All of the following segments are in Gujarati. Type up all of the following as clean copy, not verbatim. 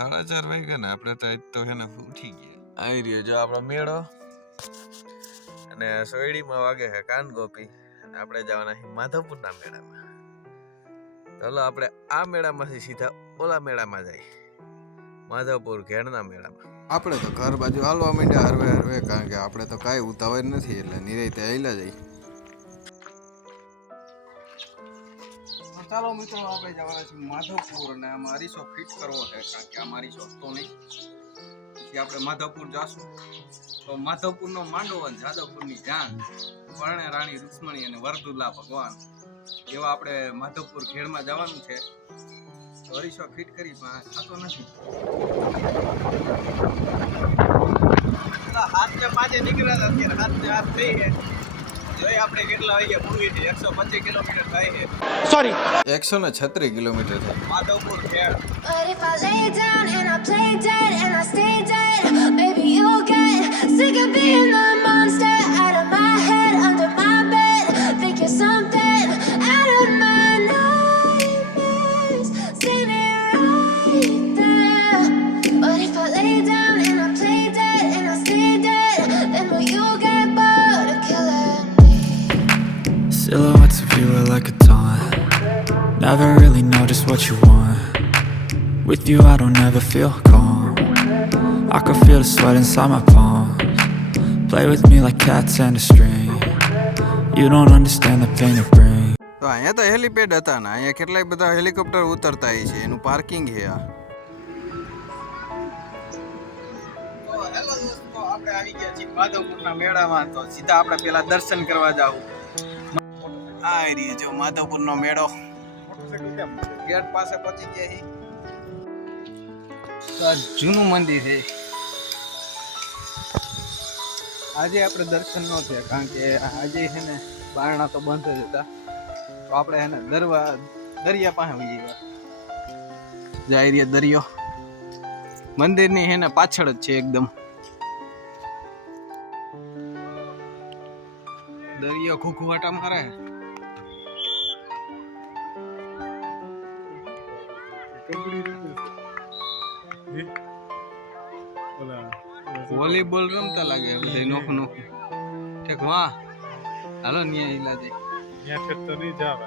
4:30 વાગ્યા ને આપણે તો આજ તો હે ને ઉઠી ગયા. આવી રહ્યો જો આપણો મેળો અને સોયડીમાં વાગે છે કાન ગોપી અને આપણે જવાના છે માધવપુરના મેળામાં. ચાલો આપણે આ મેળામાંથી સીધા ઓલા મેળામાં જઈએ, માધવપુર ઘેડના મેળામાં. આપણે તો ઘર બાજુ હાલવા માંડ્યા હરવે હરવે, કારણ કે આપણે તો કાંઈ ઉતાવળ નથી એટલે નિરાંતે હાલ્યા જઈએ. ચાલો મિત્રો, આપણે જવાના છીએ માધવપુર અને આમાં અરીસો ફિટ કરવો છે, કારણ કે આ મારી તો નહીં. પછી આપણે માધવપુર જાશું તો માધવપુરનો માંડવો અને જાદવપુરની જાન, પરણે રાણી રૂક્ષ્મણી અને વરદુલ્લા ભગવાન એવા આપણે માધવપુર ખેડમાં જવાનું છે. તો અરીસો ફિટ કરી પણ થતો નથી. હાથ ને પાંચે નીકળ્યા હતા, અત્યારે હાથ ને હાથ થઈ છે. આપણે કેટલા વાગ્યા પૂર્વીથી 125 કિલોમીટર થાય છે. સોરી, 136 કિલોમીટર થાય માધવપુર ખેડ. But if I lay down and I play dead and I stay dead, maybe you'll get sick of being the monster out of my head, under my bed, think you're something out of my nightmares, sitting right there. But if I lay down and I play dead and I stay dead, then will you get bored of killing me? Silhouettes of you are like a taunt, never really know just what you want. With you I don't ever feel calm, I can feel the sweat inside my palms. Play with me like cats and a string, you don't understand the pain it brings. તો અહીંયા તો હેલિપેડ હતા ને અહીંયા કેટલાય બધા હેલિકોપ્ટર ઉતરતા છે, એનું પાર્કિંગ છે આ. તો હેલો દોસ્તો, આપણે આવી ગયા છીએ માધવપુરના મેળામાં. તો સીધા આપણે પેલા દર્શન કરવા જાવું. આ રહી જો માધવપુરનો મેળો, ગેટ પાસે પહોંચી ગયા છીએ. તો આ જૂનું મંદિર છે. આજે આપણે દર્શન ન થયા, કારણ કે આજે છે ને બારણા તો બંધ જ હતા. તો આપણે છે ને દરિયા પાસે આવી ગયા. જાય રહ્યા દરિયો મંદિરની છે ને પાછળ જ છે એકદમ. દરિયો ઘૂઘવાટા મારે. વોલીબોલ રમતા લાગે બધા નોખું નોખું. ઠીક, વાહ હાલો ન્યા ઈલાજે ન્યા ફેર તો નહીં જાવ.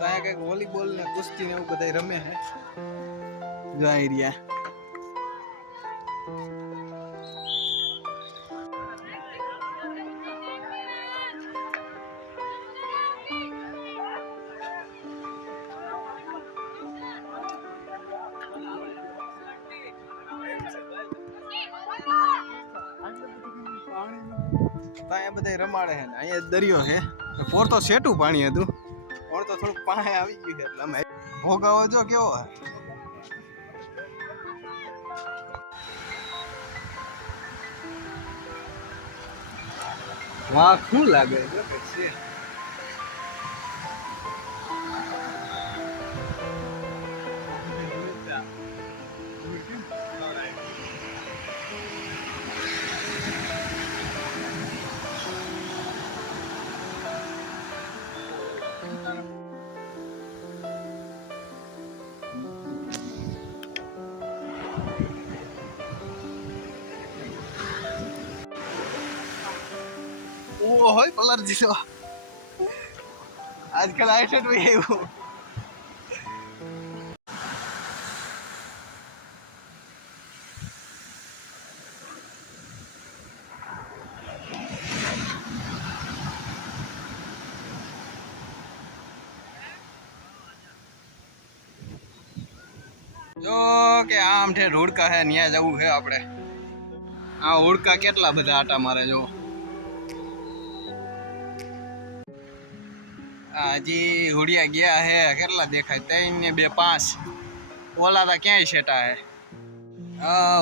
ત્યાં કઈક વોલીબોલ ને કુસ્તી ને એવું બધા રમે છે. જો આ એરિયા બધા રમાડે છે ને. અહીંયા દરિયો છે. પોર તો સેટું પાણી હતું, પોર તો થોડુંક પાણી આવી ગયું છે એટલે અમે ભોગાવો જો કેવો વાહ શું લાગે છે. હોય કલર દીધો આજકાલ આ સેટ હોય એવું. જો કે આમ છે હુડકા છે, ન્યા જવું છે આપણે. આ હુડકા કેટલા બધા આટા મારે જો. હજી હુડિયા ગયા હે કેટલા દેખાય, 3 ને 2 5. ઓલા તા ક્યાંય સેટા હે.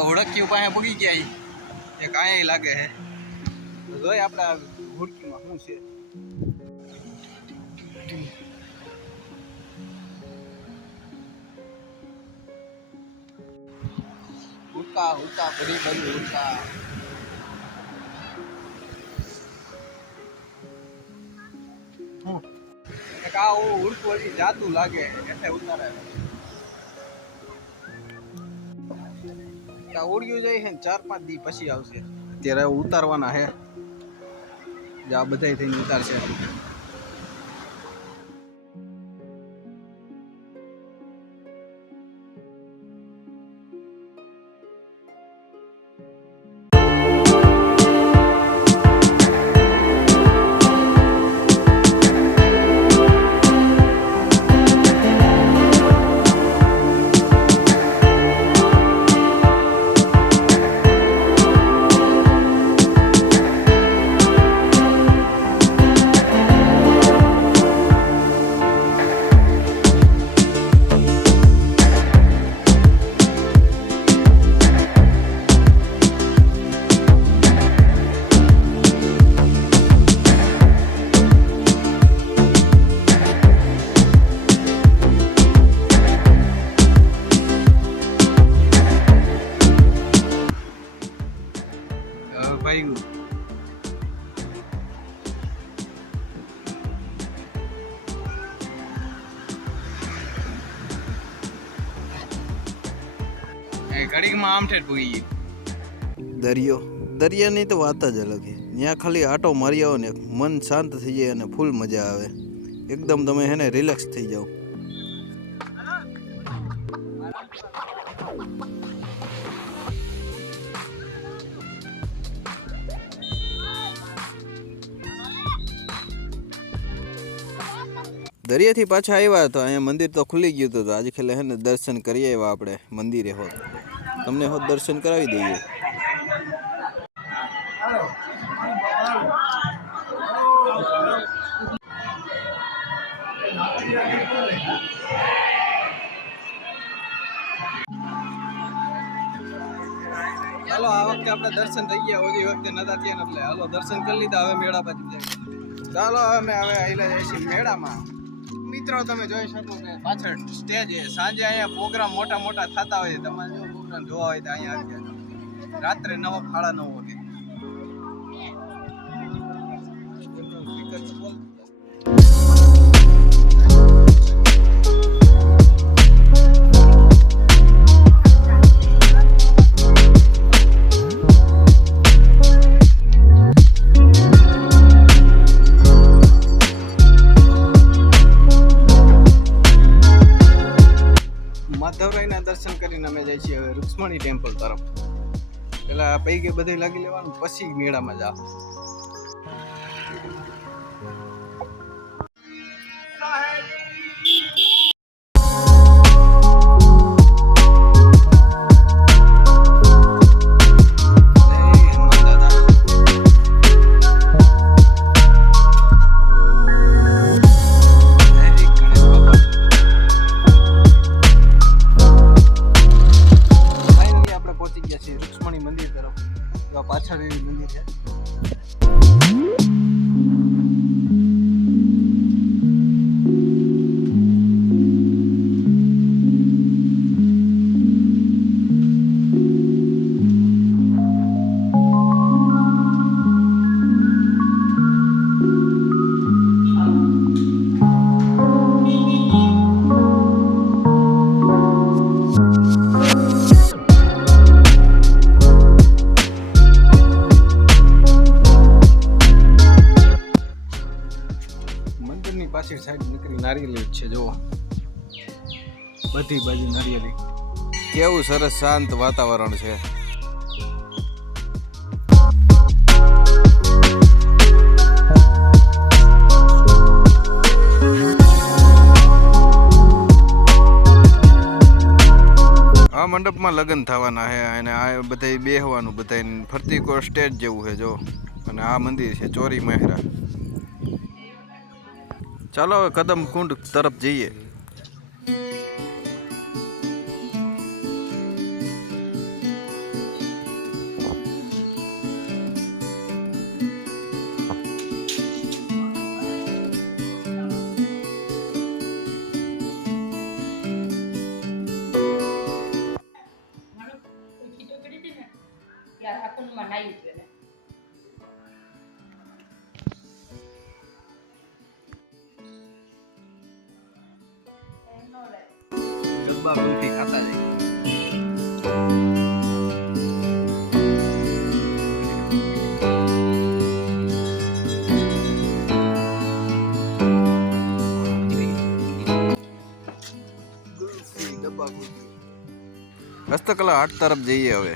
હુડક્યું પાસે પૂગી ગયા એ કાંઈ લાગે હે. જોઈ આપણા હુડકીમાં શું છે. હુડકા હુડકા ભરી ભરી હુડકા. ઉડકું હજી જાતું લાગે એટલે ઉતારે. ઓડિયો જાય છે ને 4-5 દી પછી આવશે. અત્યારે ઉતારવાના છે, જે આ બધા થઈને ઉતારશે. ભાઈ ઘડીકમાં આમ ઠેઠ ભૂગી દરિયાની તો વાત જ અલગ છે. ત્યાં ખાલી આટો મારી આવો ને મન શાંત થઈ જાય અને ફૂલ મજા આવે. એકદમ તમે હે ને રિલેક્સ થઈ જાઓ. દરિયાથી પાછા આવ્યા તો અહીંયા મંદિર તો ખુલી ગયું હતું. આજે ખેલે હે ને દર્શન કરી આવ્યા આપણે મંદિરે. હોત તમને હોત દર્શન કરાવી દઈએ. ચાલો આ વખતે આપણે દર્શન થઈ ગયા. ઓલી વખતે નતા થયા એટલે હાલો દર્શન કરી લીધા. હવે મેળા બાજુ જાય. ચાલો અમે હવે આવેલા જઈશું મેળામાં. મિત્રો તમે જોઈ શકો કે પાછળ સ્ટેજ છે. સાંજે અહીંયા પ્રોગ્રામ મોટા મોટા થતા હોય. તમારે જો પ્રોગ્રામ જોવા હોય તો અહીંયા આવી જાય. રાત્રે 9 સાડા 9 વાગે. માધવરાયના દર્શન કરીને અમે જઈએ છીએ હવે રૂક્ષ્મણી ટેમ્પલ તરફ. પેલા પૈકી બધું લાગી લેવાનું પછી મેળામાં જાવ. મંદિર તરફ પાછળ મંદિર છે. પાછી સાઈડ નીકળી નારિયેલી છે. જો બધી બાજુ નારિયેલી. કેવું સરસ શાંત વાતાવરણ છે. આ મંડપમાં લગ્ન થવાના છે અને આ બધા બેહવાનું બધા ફરતી કોઈ સ્ટેજ જેવું છે. જો અને આ મંદિર છે ચોરી મહેરા. ચાલો હવે કદમ કુંડ તરફ જઈએ. ગરબા ગુલ્ફી ખાતા જાય. હસ્તકલા હાટ તરફ જઈએ હવે.